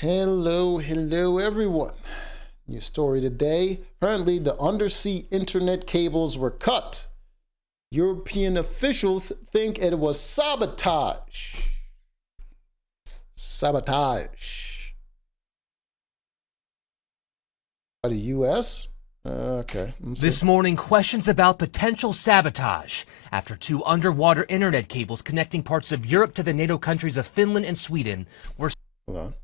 Hello everyone. New story today. Apparently the undersea internet cables were cut. European officials think it was sabotage. Sabotage. By the US? Okay. This morning, questions about potential sabotage after two underwater internet cables connecting parts of Europe to the NATO countries of Finland and Sweden were... Hold on.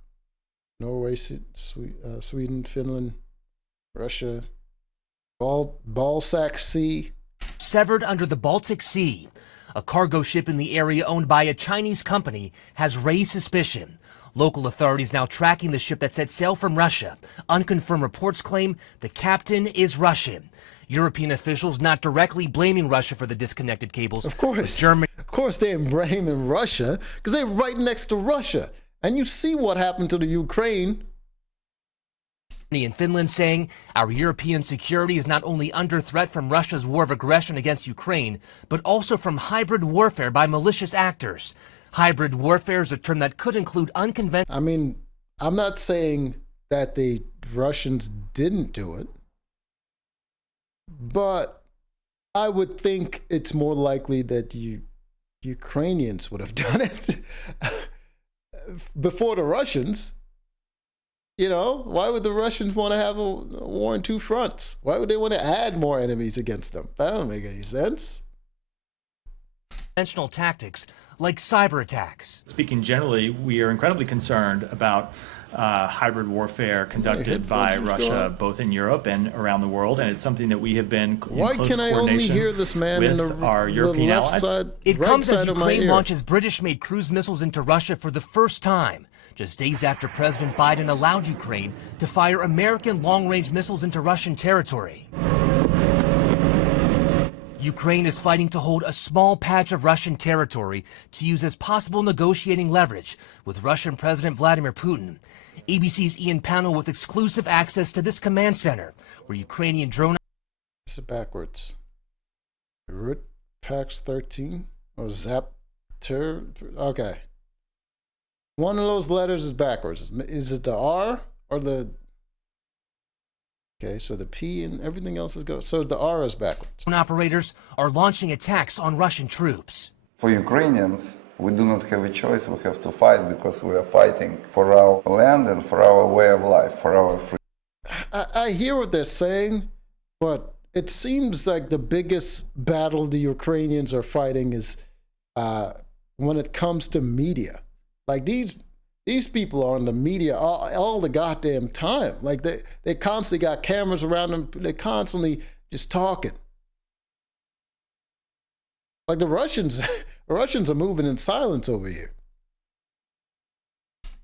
Norway, Sweden, Finland, Russia, Baltic Sea. Severed under the Baltic Sea. A cargo ship in the area owned by a Chinese company has raised suspicion. Local authorities now tracking the ship that set sail from Russia. Unconfirmed reports claim the captain is Russian. European officials not directly blaming Russia for the disconnected cables. Of course. Germany. Of course they're blaming Russia because they're right next to Russia. And you see what happened to the Ukraine. And Finland saying our European security is not only under threat from Russia's war of aggression against Ukraine, but also from hybrid warfare by malicious actors. Hybrid warfare is a term that could include unconventional... I mean, I'm not saying that the Russians didn't do it, but I would think it's more likely that Ukrainians would have done it before the Russians. You know, why would the Russians want to have a war on two fronts? Why would they want to add more enemies against them? That don't make any sense. Conventional tactics like cyber attacks. Speaking generally, we are incredibly concerned about hybrid warfare conducted by Russia, both in Europe and around the world, and it's something that we have been in Why close can I only hear this man with in our the European left allies. side? It right comes as side of my Ukraine ear. launches British-made cruise missiles into Russia for the first time, just days after President Biden allowed Ukraine to fire American long-range missiles into Russian territory. Ukraine is fighting to hold a small patch of Russian territory to use as possible negotiating leverage with Russian President Vladimir Putin. ABC's Ian Pownell with exclusive access to this command center, where Ukrainian drone... Is it backwards? Root Pax 13? Oh, Zap... Okay. One of those letters is backwards. Is it the R or the... Okay, so the P and everything else is go. So the R is backwards. Operators are launching attacks on Russian troops. For Ukrainians, we do not have a choice. We have to fight because we are fighting for our land and for our way of life, for our freedom. I hear what they're saying, but it seems like the biggest battle the Ukrainians are fighting is when it comes to media. Like these people are on the media all the goddamn time. Like they constantly got cameras around them. They're constantly just talking. Like the Russians are moving in silence over here.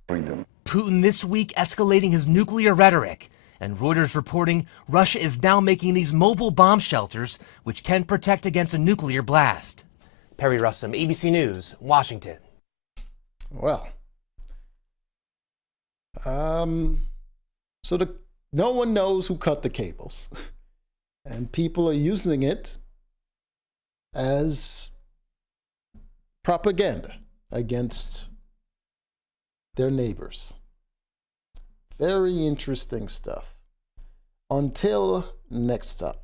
Freedom. Putin this week escalating his nuclear rhetoric, and Reuters reporting Russia is now making these mobile bomb shelters which can protect against a nuclear blast. Perry Russom, ABC News, Washington. Well, so no one knows who cut the cables, and people are using it as propaganda against their neighbors. Very interesting stuff. Until next time.